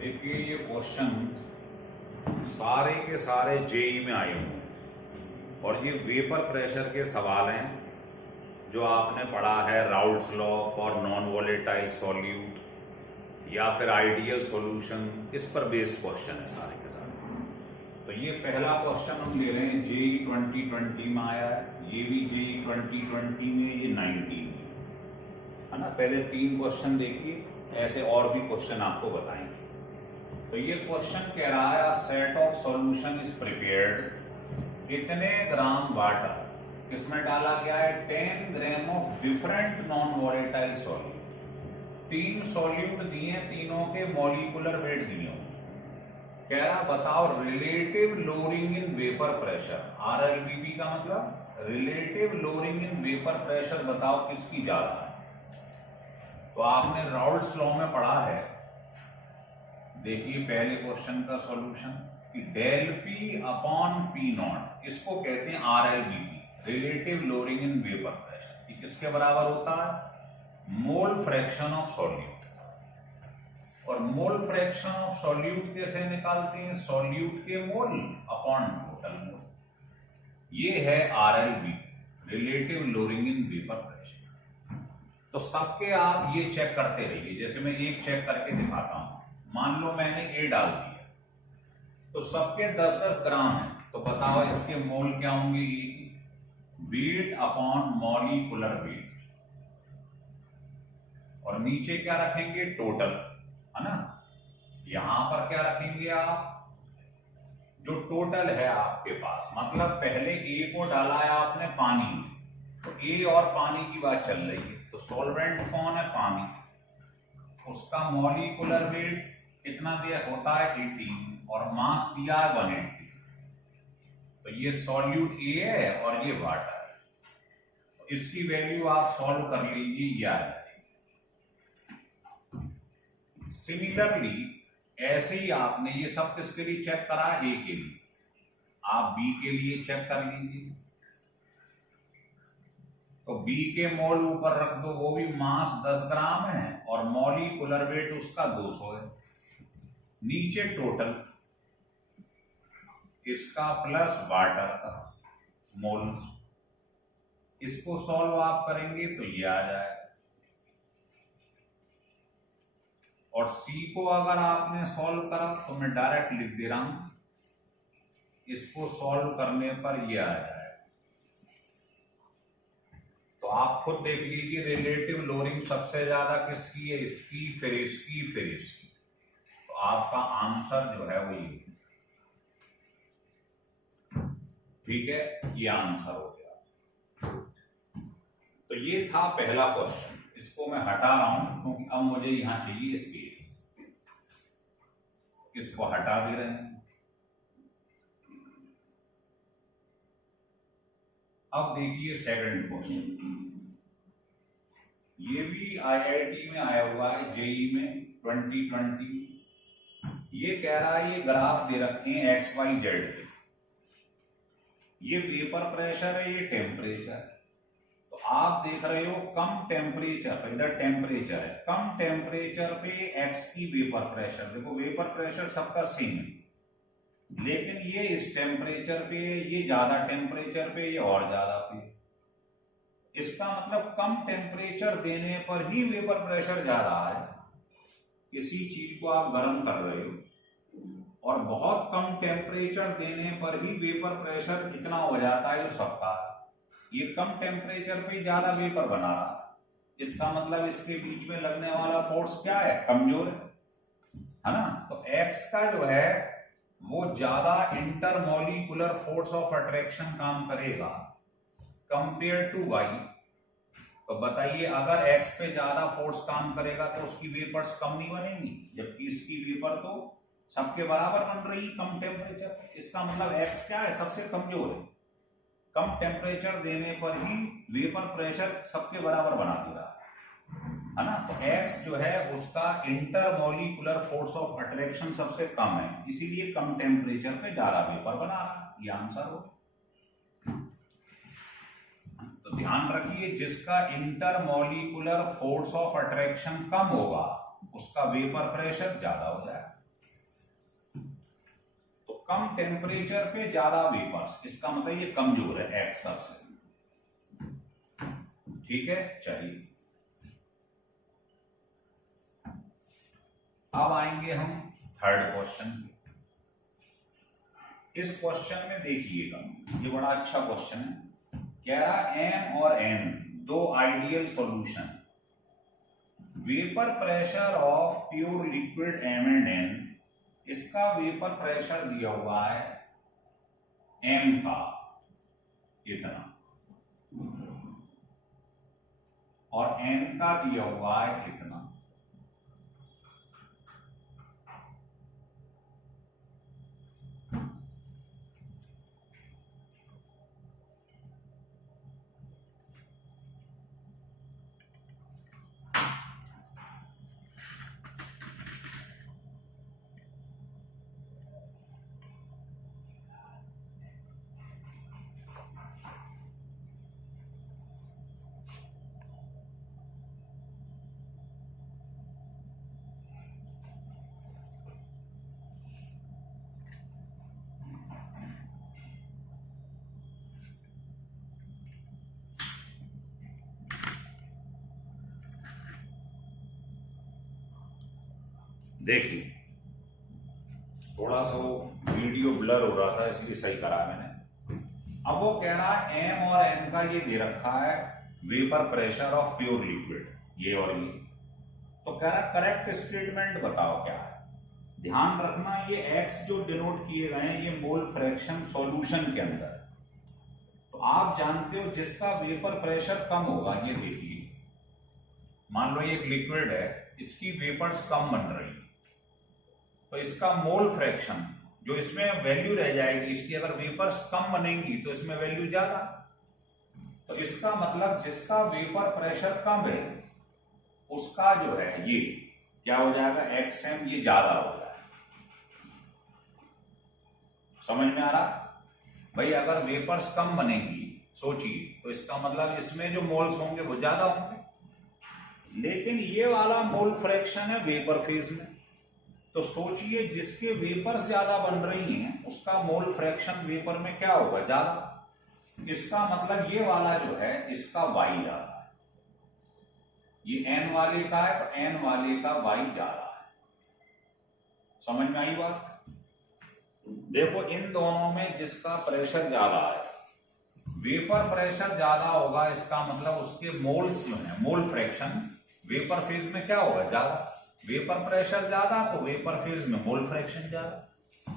देखिए ये क्वेश्चन सारे के सारे जेई में आए हुए हैं और ये वेपर प्रेशर के सवाल हैं जो आपने पढ़ा है Raoult's law for non volatile solute या फिर आइडियल सॉल्यूशन, इस पर बेस्ड क्वेश्चन है सारे के सारे। तो ये पहला क्वेश्चन हम ले रहे हैं, जेई 2020 में आया है, ये भी जेई 2020 में, ये 19 है ना। पहले 3 क्वेश्चन देखिए, ऐसे और भी क्वेश्चन आपको बताएंगे। तो ये क्वेश्चन कह रहा है set of solution is prepared, इतने ग्राम वाटर, इसमें डाला गया है 10 gram of different non volatile solute. 3 solute दिए, तीनों के मॉलिक्यूलर वेट दिए। कह रहा बताओ relative lowering in vapour pressure, RLVP का मतलब relative lowering in vapour pressure, बताओ किसकी ज्यादा है। तो आपने राउल्ट्स लॉ में पढ़ा है, देखिए पहले क्वेश्चन का सॉल्यूशन कि del P upon P naught, इसको कहते हैं RLVP, relative lowering in vapour pressure. ये किसके बराबर होता है? Mole fraction of solute. और मोल फ्रैक्शन ऑफ सॉल्यूट कैसे निकालते हैं? सॉल्यूट के मोल अपॉन टोटल मोल। ये है RLVP, relative lowering in vapour pressure. तो सबके आप ये चेक करते रहिए, जैसे मैं एक चेक करके दिखाता हूं। मान लो मैंने A डाल दिया, तो सबके 10-10 ग्राम है, तो बताओ इसके मोल क्या होंगे? Weight upon molecular weight. और नीचे क्या रखेंगे? टोटल, है ना। यहां पर क्या रखेंगे आप? जो टोटल है आपके पास, मतलब पहले A को डाला है आपने पानी में, तो A और पानी की बात चल रही है, तो सॉल्वेंट कौन है? पानी। उसका मॉलिक्यूलर वेट कितना दिया होता है? 18, और मास दिया है 180। तो ये सॉल्यूट A है और ये वाटर है। तो इसकी वैल्यू आप सॉल्व कर लीजिए, ये आ जाएगी। सिमिलरली ऐसे ही आपने ये सब किसके लिए चेक करा? A के लिए। आप B के लिए चेक कर लीजिए, तो B के मोल ऊपर रख दो, वो भी मास 10 ग्राम है और मॉलिक्यूलर वेट उसका 200 है। नीचे टोटल इसका प्लस वाटर का मोल, इसको सॉल्व आप करेंगे तो ये आ जाए। और C को अगर आपने सॉल्व करा तो मैं डायरेक्ट लिख दे रहा हूं, इसको सॉल्व करने पर ये आ जाए। तो आप खुद देख लीजिए, रिलेटिव लोअरिंग सबसे ज्यादा किसकी है? इसकी, फिर इसकी, फिर इसकी। तो आपका आंसर जो है वो ये, ठीक है, ये आंसर हो गया। तो ये था पहला क्वेश्चन, इसको मैं हटा रहा हूं क्योंकि अब मुझे यहां चाहिए स्पेस, इसको हटा दे रहे हैं। अब देखिए सेकंड क्वेश्चन, ये भी IIT में आया हुआ है, जेई में 2020। ये कह रहा है, ये ग्राफ दे रखे हैं XYZ के, ये वेपर प्रेशर है, ये टेम्परेचर है। तो आप देख रहे हो कम टेम्परेचर, इधर टेम्परेचर है, कम टेम्परेचर पे X की वेपर प्रेशर, देखो वेपर प्रेशर सबका सेम है, लेकिन ये इस टेम्परेचर पे, ये ज्यादा टेम्परेचर पे, ये और ज्यादा पे। इसका मतलब कम टेम्परेचर देने पर ही वेपर प्रेशर ज्यादा है। किसी चीज को आप गर्म कर रहे हो और बहुत कम टेम्परेचर देने पर ही वेपर प्रेशर इतना हो जाता है जो सबका है। ये कम टेम्परेचर पे ज्यादा वेपर बना रहा है, इसका मतलब इसके बीच में लगने वाला फोर्स क्या है? कमजोर है ना। तो X का जो है वो ज्यादा इंटरमॉलिक्यूलर फोर्स ऑफ अट्रैक्शन काम करेगा कंपेयर टू Y। तो बताइए, अगर X पे ज्यादा फोर्स काम करेगा तो उसकी वेपर्स कम नहीं बनेंगी, जबकि इसकी वेपर तो सबके बराबर बन रही कम टेम्परेचर। इसका मतलब X क्या है? सबसे कमजोर है। कम टेम्परेचर देने पर ही वेपर प्रेशर सबके बराबर बना दे रहा है ना। तो X जो है उसका इंटरमॉलिक्यूलर फोर्स ऑफ अट्रैक्शन सबसे कम है, इसीलिए कम टेम्परेचर पे ज्यादा वेपर बना रहा है। ये आंसर हो। तो ध्यान रखिए, जिसका इंटरमॉलिक्यूलर फोर्स ऑफ अट्रैक्शन कम होगा उसका वेपर प्रेशर ज्यादा हो जाएगा। कम टेम्परेचर पे ज्यादा वेपर्स, इसका मतलब ये कमजोर है एक्स से। ठीक है, चलिए अब आएंगे हम थर्ड क्वेश्चन। इस क्वेश्चन में देखिएगा, ये बड़ा अच्छा क्वेश्चन है। कह रहा एम और एन दो ideal solution, vapour pressure of pure liquid M and N, इसका वेपर प्रेशर दिया हुआ है एम का इतना और एन का दिया हुआ है इतना। देखिए थोड़ा सा वो वीडियो ब्लर हो रहा था इसलिए सही करा मैंने। अब वो कह रहा है एम और एन का ये दे रखा है vapour pressure of pure liquid, ये और ये। तो कह रहा है करेक्ट स्टेटमेंट बताओ क्या है। ध्यान रखना ये एक्स जो डिनोट किए गए हैं ये मोल फ्रैक्शन सॉल्यूशन के अंदर। तो आप जानते हो जिसका वेपर प्रेशर कम होगा, ये देखिए मान लो ये एक लिक्विड है, इसकी वेपर्स कम बन रही है, तो इसका मोल फ्रैक्शन जो इसमें वैल्यू रह जाएगी इसकी, अगर वेपर्स कम बनेंगी तो इसमें वैल्यू ज्यादा। तो इसका मतलब जिसका वेपर प्रेशर कम है उसका जो है ये क्या हो जाएगा, एक्सएम ये ज्यादा हो जाएगा। समझ में आ रहा भाई? अगर वेपर्स कम बनेंगी सोचिए तो इसका मतलब इसमें जो मोल्स होंगे वो ज्यादा होंगे, लेकिन ये वाला मोल फ्रैक्शन है वेपर फेज में। तो सोचिए जिसके वेपर्स ज्यादा बन रही हैं उसका मोल फ्रैक्शन वेपर में क्या होगा, ज्यादा। इसका मतलब ये वाला जो है इसका वाई ज्यादा है, ये एन वाले का है तो एन वाले का वाई ज्यादा है। समझ में आई बात? देखो इन दोनों में जिसका प्रेशर ज्यादा है, वेपर प्रेशर ज्यादा होगा, इसका मतलब उसके मोल्स जो है मोल फ्रैक्शन वेपर फेज में क्या होगा, ज्यादा। वेपर प्रेशर ज्यादा तो वेपर फेज में मोल फ्रैक्शन ज्यादा।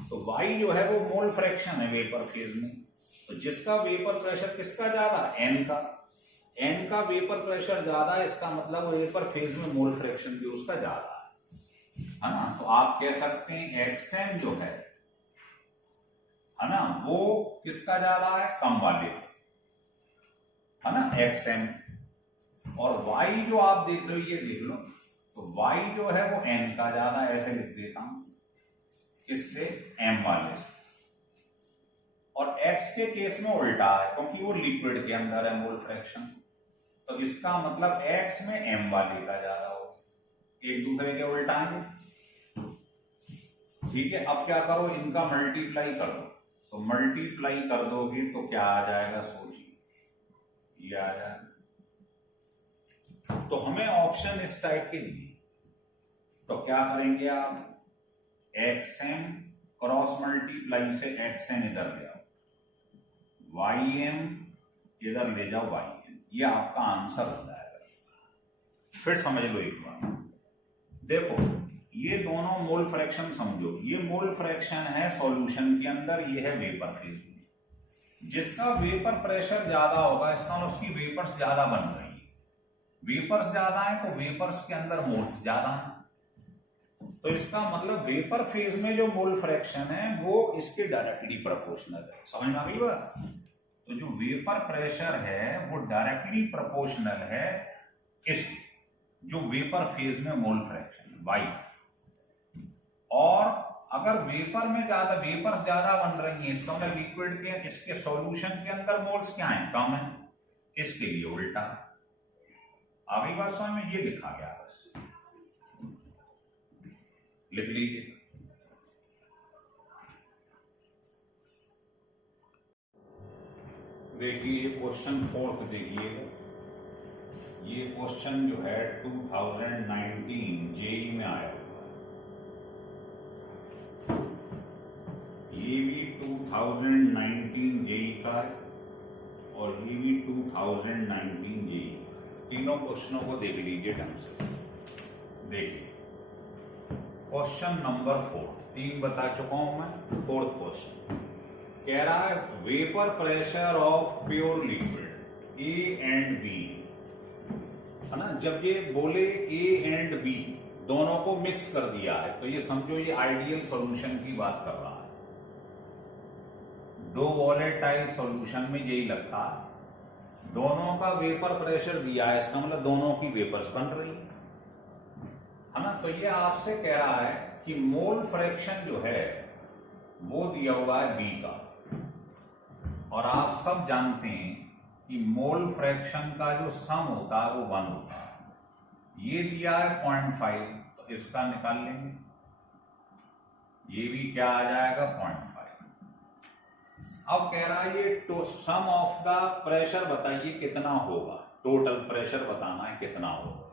तो वाई जो है वो मोल फ्रैक्शन है वेपर फेज में। तो जिसका वेपर प्रेशर किसका ज्यादा, एन का। एन का वेपर प्रेशर ज्यादा है, इसका मतलब वेपर फेज में मोल फ्रैक्शन भी उसका ज्यादा है ना। तो आप कह सकते हैं एक्सएम जो है ना, वो किसका ज्यादा है, कम वाले है ना, एक्सएम। और वाई जो आप देख रहे हो ये देख लो, तो वाई जो है वो एन का ज्यादा, ऐसे लिख देता हूं इससे, एम वाले से। और एक्स के केस में उल्टा है क्योंकि वो लिक्विड के अंदर है मोल फ्रैक्शन, तो इसका मतलब एक्स में एम वाले का ज्यादा होगा, एक दूसरे के उल्टाएंगे। ठीक है, अब क्या करो, इनका मल्टीप्लाई कर दो। तो मल्टीप्लाई कर दोगे तो क्या आ जाएगा, सोचिए ये आ जाएगा। तो हमें ऑप्शन इस टाइप के दिए, तो क्या करेंगे आप, एक्सएम क्रॉस मल्टीप्लाई से एक्सएन इधर ले आओ, वाई एम इधर ले जाओ वाई एम, ये आपका आंसर हो जाएगा। फिर समझ लो एक बार, देखो ये दोनों मोल फ्रैक्शन समझो, ये मोल फ्रैक्शन है सॉल्यूशन के अंदर, ये है वेपर फेज में। जिसका वेपर प्रेशर ज्यादा होगा इसका मतलब उसकी वेपर्स ज्यादा बन रही है, वेपर्स ज्यादा है तो वेपर्स के अंदर मोल्स ज्यादा है। तो इसका मतलब वेपर फेज में जो मोल फ्रैक्शन है वो इसके डायरेक्टली प्रोपोर्शनल है। समझ में आ गई बात? तो जो वेपर प्रेशर है वो डायरेक्टली प्रोपोर्शनल है इसके जो वेपर फेज में मोल फ्रैक्शन है वाई। और अगर वेपर में ज्यादा वेपर्स ज्यादा बन रही है इसका मतलब लिक्विड के इसके सॉल्यूशन के अंदर मोल्स क्या है, कम है, इसके लिए उल्टा। आगे बात समझ में, ये लिखा गया बस, लिख लीजिए। देखिए ये क्वेश्चन फोर्थ देखिए, ये क्वेश्चन जो है 2019 जेई में आया हुआ है, ये भी 2019 जेई का है और ये भी 2019 जेई। तीनों क्वेश्चनों को देख लीजिए ढंग से। देखिए क्वेश्चन नंबर 4, 3 बता चुका हूं मैं, फोर्थ क्वेश्चन कह रहा है vapour pressure of pure liquid A and B, है ना। जब ये बोले ए एंड बी दोनों को मिक्स कर दिया है तो ये समझो ये आइडियल सॉल्यूशन की बात कर रहा है। दो वॉलेटाइल सॉल्यूशन में यही लगता है, दोनों का वेपर प्रेशर दिया है, इसका मतलब दोनों की वेपर्स बन रही है ना। तो ये आपसे कह रहा है कि मोल फ्रैक्शन जो है वो दिया हुआ है बी का, और आप सब जानते हैं कि मोल फ्रैक्शन का जो सम होता है वो 1 होता है। ये दिया है 0.5, तो इसका निकाल लेंगे, ये भी क्या आ जाएगा 0.5। अब कह रहा है ये तो सम ऑफ द प्रेशर बताइए कितना होगा, टोटल प्रेशर बताना है कितना होगा।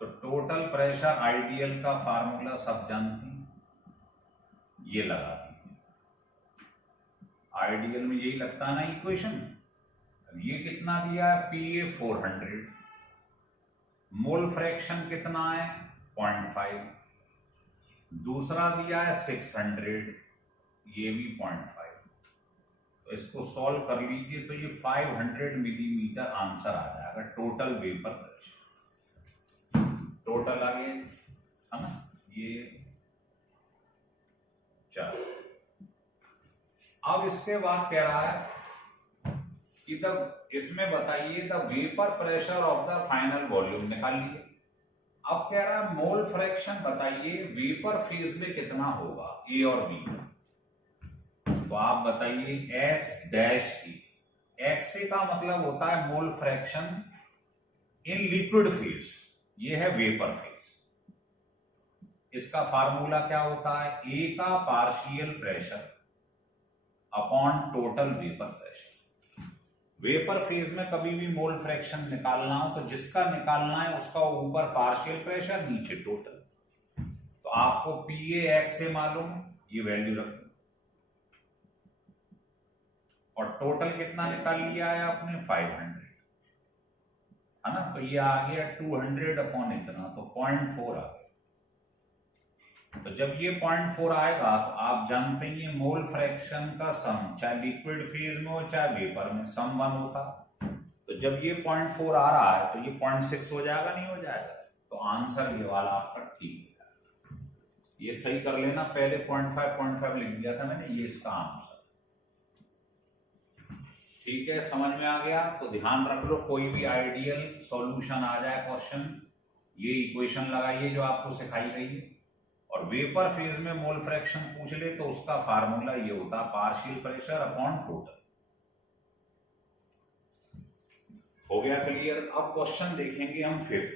तो टोटल प्रेशर आइडियल का फार्मूला सब जानते हैं, ये लगा दी, आइडियल में यही लगता है ना इक्वेशन। ये कितना दिया है PA 400, मोल फ्रैक्शन कितना है 0.5, दूसरा दिया है 600, ये भी 0.5। तो इसको सॉल्व कर लीजिए तो ये 500 मिलीमीटर आंसर आ जाएगा टोटल वेपर प्रेशर। टोटल आ गया है ना ये। चलो अब इसके बाद कह रहा है कि इसमें बताइए the vapour pressure of the final volume निकालिए। अब कह रहा है मोल फ्रैक्शन बताइए वेपर फेज में कितना होगा ए और बी का। तो आप बताइए एक्स डैश की, एक्स का मतलब होता है mole fraction in liquid phase, ये है वेपर फेज। इसका फार्मूला क्या होता है, ए का partial pressure upon total vapour pressure. Vapour phase में कभी भी मोल फ्रैक्शन निकालना हो तो जिसका निकालना है उसका ऊपर पार्शियल प्रेशर, नीचे टोटल। तो आपको PA एक्स से मालूम, ये वैल्यू रखो, और टोटल कितना निकाल लिया है आपने 500, है ना। तो ये आ गया 200 अपॉन इतना, तो 0.4 आ गया। तो जब ये 0.4 आएगा तो आप जानते हैं ये मोल फ्रैक्शन का सम, चाहे लिक्विड फेज में हो चाहे वेपर में, सम 1 होता। तो जब ये 0.4 आ रहा है तो ये 0.6 हो जाएगा, नहीं हो जाएगा। तो आंसर ये वाला आपका ठीक है, ये सही कर लेना। पहले 0.5 लिख दिया था मैंने, ये इसका आंसर ठीक है। समझ में आ गया तो ध्यान रख लो, कोई भी आइडियल सॉल्यूशन आ जाए क्वेश्चन, ये इक्वेशन लगाइए जो आपको सिखाई गई है, और वेपर फेज में मोल फ्रैक्शन पूछ ले तो उसका फार्मूला ये होता है पार्शियल प्रेशर अपॉन टोटल। हो गया क्लियर। अब क्वेश्चन देखेंगे हम 5th।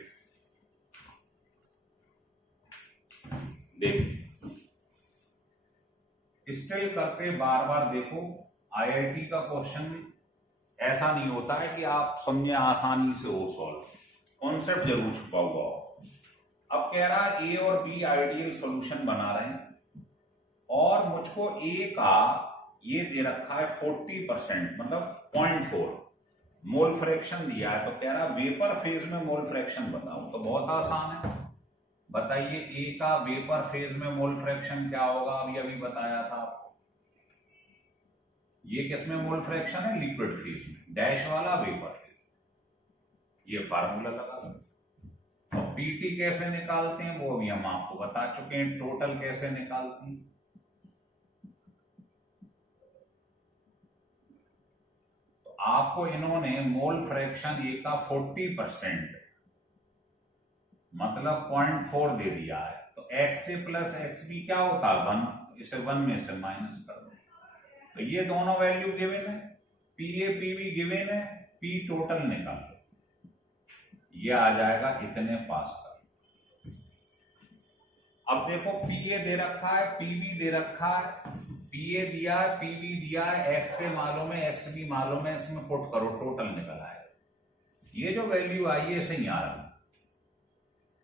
देखिए स्टिल करके बार बार देखो, IIT का क्वेश्चन ऐसा नहीं होता है कि आप समझे आसानी से हो सॉल्व, कॉन्सेप्ट जरूर छुपा हुआ हो। अब कह रहा है ए और बी आइडियल सॉल्यूशन बना रहे हैं, और मुझको ए का ये दे रखा है 40%, मतलब 0.4 मोल फ्रैक्शन दिया है। तो कह रहा है वेपर फेज में मोल फ्रैक्शन बताओ। तो बहुत आसान है, बताइए ए का वेपर फेज में मोल फ्रैक्शन क्या होगा। अभी बताया था आपको, ये किसमें मोल फ्रैक्शन है, लिक्विड फेज में, डैश वाला वेपर फेज। ये फार्मूला लगा दो। और PT कैसे निकालते हैं वो भी हम आपको बता चुके हैं, टोटल कैसे निकालते हैं। तो आपको इन्होंने मोल फ्रैक्शन ए का 40% मतलब 0.4 दे दिया है। तो XA प्लस XB क्या होता है 1, तो इसे 1 में से माइनस कर दो। तो ये दोनों वैल्यू गिवन है, PA PB गिवन है, P टोटल निकाल लो, ये आ जाएगा इतने पास्कल। अब देखो PA दे रखा है, PB दे रखा है, पीए दिया है, पीवी दिया है, एक्स से मालूम है, एक्स भी मालूम है, इसमें पुट करो, टोटल निकल आएगा। ये जो वैल्यू आई है इसे यहाँ रखना,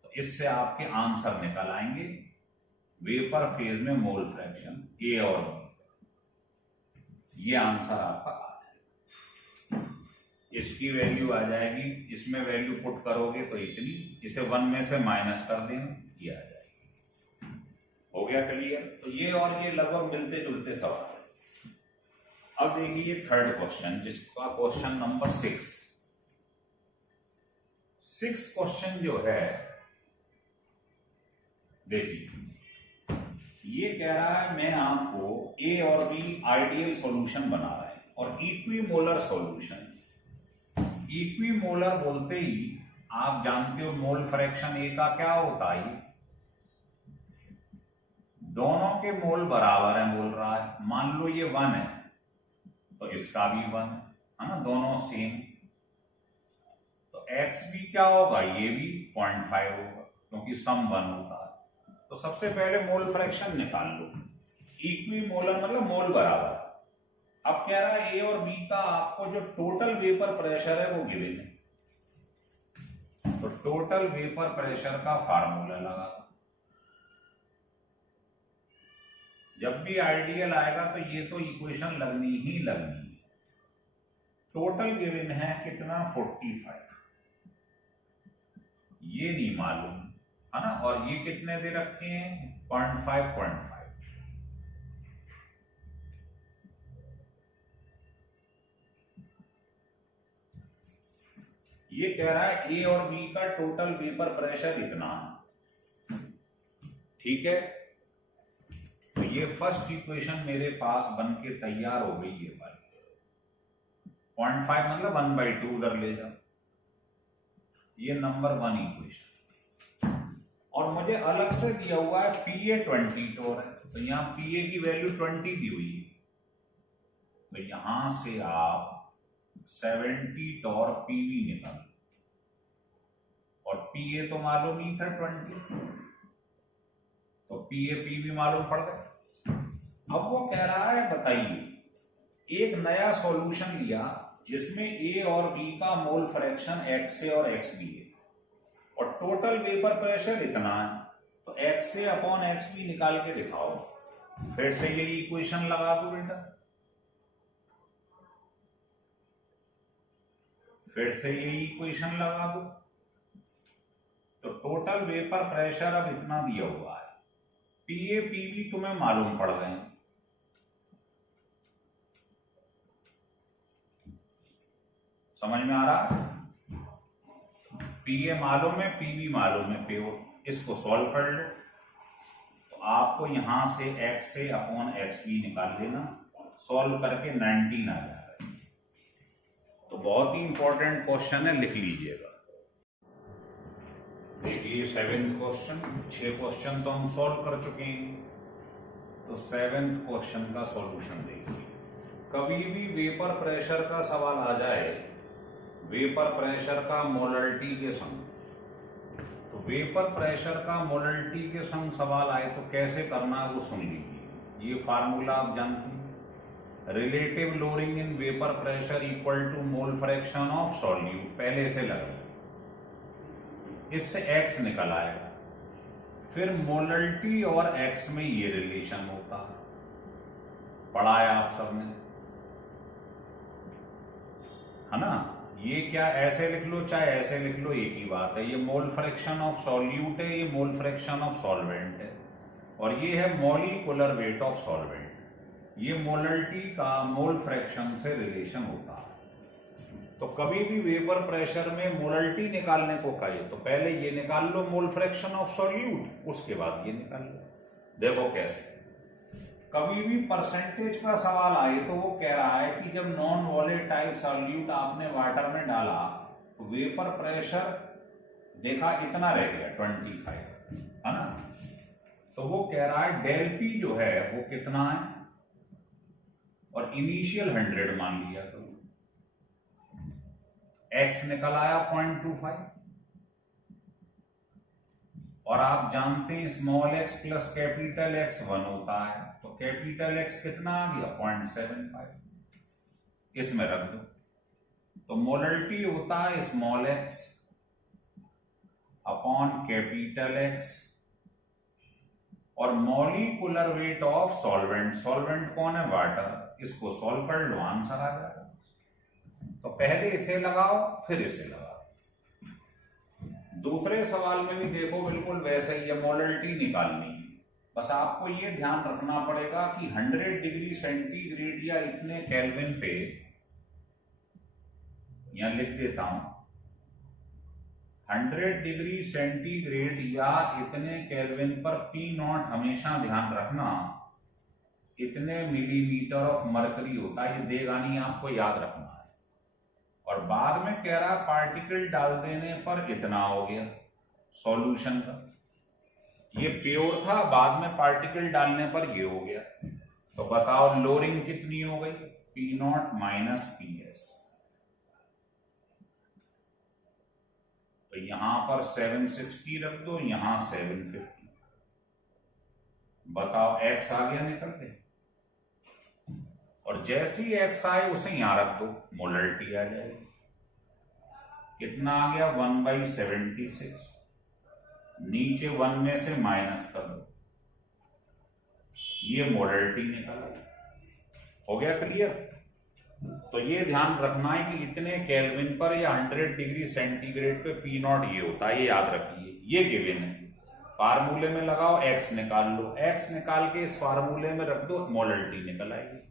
तो इससे आपके आंसर निकल आएंगे वेपर फेज में मोल फ्रैक्शन ए और बी। ये आंसर आपका आ जाएगा। इसकी वैल्यू आ जाएगी, इसमें वैल्यू पुट करोगे तो इतनी, इसे 1 में से माइनस कर देंगे, ये आ जाएगी। हो गया क्लियर? तो ये और ये लगभग मिलते जुलते सवाल है। अब देखिए थर्ड क्वेश्चन, जिसका क्वेश्चन नंबर 6 क्वेश्चन जो है, देखिए ये कह रहा है मैं आपको ए और बी आइडियल सॉल्यूशन बना रहा है और इक्विमोलर सॉल्यूशन। इक्विमोलर बोलते ही आप जानते हो मोल फ्रैक्शन ए का क्या होता है, दोनों के मोल बराबर है बोल रहा है। मान लो ये 1 है तो इसका भी 1 है ना, दोनों सेम। तो एक्स भी क्या होगा, ये भी 0.5 होगा क्योंकि सम 1 होता है। तो सबसे पहले मोल फ्रैक्शन निकाल लो। इक्विमोलर मतलब मोल बराबर। अब कह रहा है ए और बी का आपको जो टोटल वेपर प्रेशर है वो गिवन है, तो टोटल वेपर प्रेशर का फार्मूला लगा दो। जब भी आइडियल आएगा तो ये तो इक्वेशन लगनी ही लगनी है। टोटल गिवन है कितना, 45, ये नहीं मालूम है ना, और ये कितने दे रखे हैं, 0.5। ये कह रहा है ए और बी का टोटल वेपर प्रेशर इतना, ठीक है। तो ये फर्स्ट इक्वेशन मेरे पास बन के तैयार हो गई, ये वाली 0.5 मतलब 1/2 उधर ले जाओ, ये नंबर 1 इक्वेशन। और मुझे अलग से दिया हुआ है पीए 20 टोर है, तो यहां पीए की वैल्यू 20 दी हुई है, तो यहां से आप 70 टोर पीवी निकाल, और पीए तो मालूम ही था 20, तो पीए पीवी मालूम पड़ गए। अब वो कह रहा है बताइए एक नया सॉल्यूशन लिया जिसमें ए और बी का मोल फ्रैक्शन एक्स ए और एक्स बी है और टोटल वेपर प्रेशर इतना है, तो एक्स ए अपॉन एक्स बी निकाल के दिखाओ। फिर से ये इक्वेशन लगा दो बेटा, फिर से ये इक्वेशन लगा दो। तो टोटल वेपर प्रेशर अब इतना दिया हुआ है, पीए पीवी तुम्हें मालूम पड़ गए, समझ में आ रहा? पीए मालूम है, पीवी मालूम है प्योर। इसको सॉल्व कर लो, तो आपको यहां से एक्स ए अपॉन एक्स बी निकाल लेना, सॉल्व करके 19 आ जाएगा। तो बहुत ही इंपॉर्टेंट क्वेश्चन है, लिख लीजिएगा। देखिए 7th क्वेश्चन, 6 क्वेश्चन तो हम सॉल्व कर चुके हैं, तो 7th क्वेश्चन का सॉल्यूशन देखिए। कभी भी वेपर प्रेशर का सवाल आ जाए, वेपर प्रेशर का मोलरिटी के संग, तो वेपर प्रेशर का मोलरिटी के संग सवाल आए तो कैसे करना है वो सुन लीजिए। ये फार्मूला आप जानते हैं, relative lowering in vapour pressure equal to mole fraction of solute, पहले से लगा, इससे x निकल आएगा। फिर मोलरिटी और x में ये रिलेशन होता है, पढ़ाया आप सबने, है ना। ये क्या ऐसे लिख लो चाहे ऐसे लिख लो, एक ही बात है। ये मोल फ्रैक्शन ऑफ सॉल्यूट है, ये मोल फ्रैक्शन ऑफ सॉल्वेंट है, और ये है मॉलिक्यूलर वेट ऑफ सॉल्वेंट। ये मोलरिटी का मोल फ्रैक्शन से रिलेशन होता है। तो कभी भी वेपर प्रेशर में मोलरिटी निकालने को कहे तो पहले ये निकाल लो मोल फ्रैक्शन ऑफ सॉल्यूट, उसके बाद ये निकाल लो। देखो कैसे, कभी भी परसेंटेज का सवाल आए तो वो कह रहा है कि जब नॉन वॉलेटाइल सॉल्यूट आपने वाटर में डाला तो वेपर प्रेशर देखा इतना रह गया 25, है ना। तो वो कह रहा है डेल पी जो है वो कितना है, और इनिशियल 100 मान लिया, तो एक्स निकल आया 0.25, और आप जानते हैं small x plus capital x 1 होता है, तो कैपिटल एक्स कितना आ गया 0.75, इसमें रख दो। तो मोलरिटी होता है small x upon capital x, और molecular weight of solvent, solvent कौन है वाटर, इसको सॉल्व कर लो आंसर आ जाएगा। तो पहले इसे लगाओ फिर इसे लगाओ। दूसरे सवाल में भी देखो बिल्कुल वैसे ही है, मोलरिटी निकालनी है। बस आपको ये ध्यान रखना पड़ेगा कि 100 डिग्री सेंटीग्रेड या इतने केल्विन पे, यहां लिख देता हूं 100 डिग्री सेंटीग्रेड या इतने केल्विन पर पी नॉट हमेशा ध्यान रखना इतने मिलीमीटर ऑफ मरकरी होता है, ये देगा नहीं, आपको याद रखना है। और बाद में कह रहा पार्टिकल डाल देने पर इतना हो गया सॉल्यूशन का, ये प्योर था, बाद में पार्टिकल डालने पर ये हो गया। तो बताओ लोरिंग कितनी हो गई, P not minus P S. तो यहां पर 760 रख दो, यहां 750। बताओ एक्स आ गया निकल के, और जैसे ही एक्स आए उसे यहां रख दो, मोलरिटी आ जाएगी। कितना आ गया 1/76, नीचे 1 में से माइनस कर दो, ये मोलरिटी निकल आई। हो गया क्लियर? तो ये ध्यान रखना है कि इतने केल्विन पर या 100 डिग्री सेंटीग्रेड पे पी नॉट ये होता है, ये याद रखिए, ये गिवन है। फार्मूले में लगाओ, एक्स निकाल लो, एक्स निकाल के इस फार्मूले में रख दो, मोलरिटी निकल आएगी।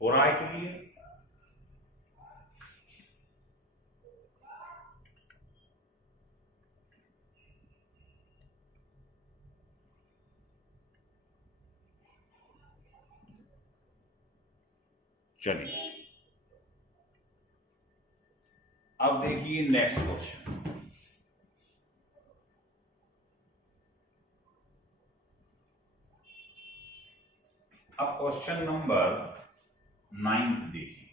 हो रहा है क्लियर? चलिए अब देखिए नेक्स्ट क्वेश्चन। अब क्वेश्चन नंबर 9 देखिए,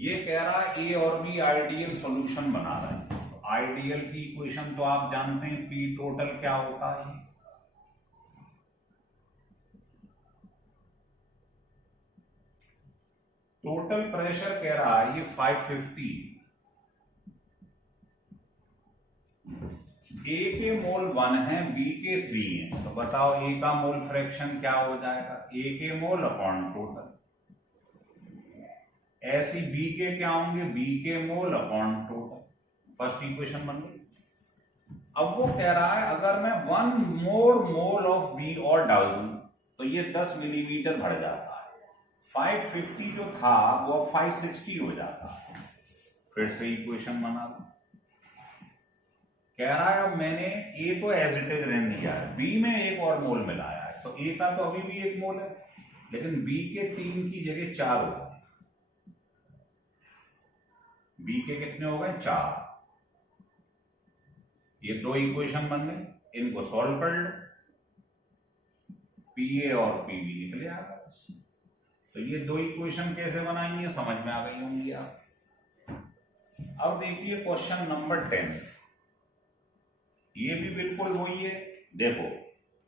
ये कह रहा है ए और बी आइडियल सॉल्यूशन बना रहे हैं। तो आइडियल की इक्वेशन तो आप जानते हैं, पी टोटल क्या होता है, टोटल प्रेशर कह रहा है ये 550, ए के मोल 1 है, बी के 3 है। तो बताओ ए का मोल फ्रैक्शन क्या हो जाएगा, ए के मोल अपॉन टोटल। ऐसी बी के क्या होंगे, बी के mole upon total. First equation बन गई। अब वो कह रहा है अगर मैं 1 मोर मोल ऑफ बी और डाल दूं तो ये 10 मिलीमीटर बढ़ जाता है, 550 जो था वो 560 हो जाता है। फिर से इक्वेशन बना लो। कह रहा है अब मैंने ए तो एज इट इज रहने दिया है, बी में एक और मोल मिलाया है, तो ए का तो अभी भी एक मोल है, लेकिन बी के 3 की जगह 4 हो गए। बी के कितने हो गए 4। ये 2 इक्वेशन बन गए, इनको सॉल्व कर लो, पी ए और पी बी निकले आएगा। तो ये 2 इक्वेशन कैसे बनाएंगे समझ में आ गई होंगी आप। अब देखिए क्वेश्चन नंबर 10, ये भी बिल्कुल वही है। देखो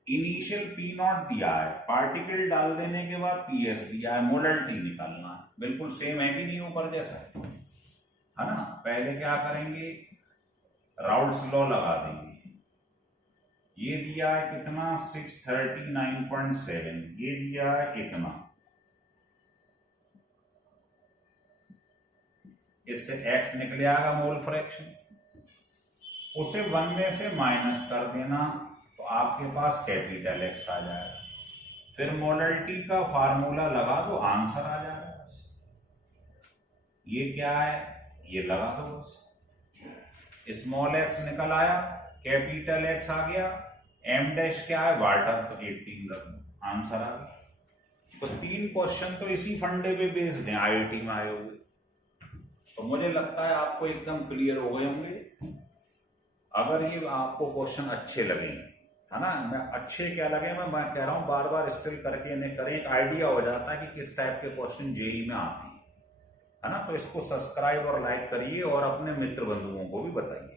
इनिशियल पी नॉट दिया है, पार्टिकल डाल देने के बाद पी एस दिया है, मोलरिटी निकालना है। बिल्कुल सेम है कि नहीं, ऊपर जैसा है ना। पहले क्या करेंगे, राउल्स लॉ लगा देंगे। ये दिया है कितना 639.7, ये दिया है इतना, इससे x निकले आएगा मोल फ्रैक्शन, उसे 1 में से माइनस कर देना तो आपके पास कैपिटल X आ जाएगा। फिर मोलरिटी का फार्मूला लगा दो, आंसर आ जाएगा। ये क्या है, ये लगा दो, स्मॉल x निकल आया, कैपिटल X आ गया, m डैश क्या है वाटर, तो 18 रख दो, आंसर आ गया। तो 3 क्वेश्चन तो इसी फंडे पे बेस्ड हैं, IIT में आए हुए। तो मुझे लगता है आपको एकदम क्लियर हो गए होंगे। अगर ये आपको क्वेश्चन अच्छे लगे, है ना, मैं अच्छे क्या लगे, मैं कह रहा हूं बार बार स्टिल करके इन्हें करें, एक आइडिया हो जाता है कि किस टाइप के क्वेश्चन जेई में आते हैं, है ना। तो इसको सब्सक्राइब और लाइक करिए और अपने मित्र बंधुओं को भी बताइए।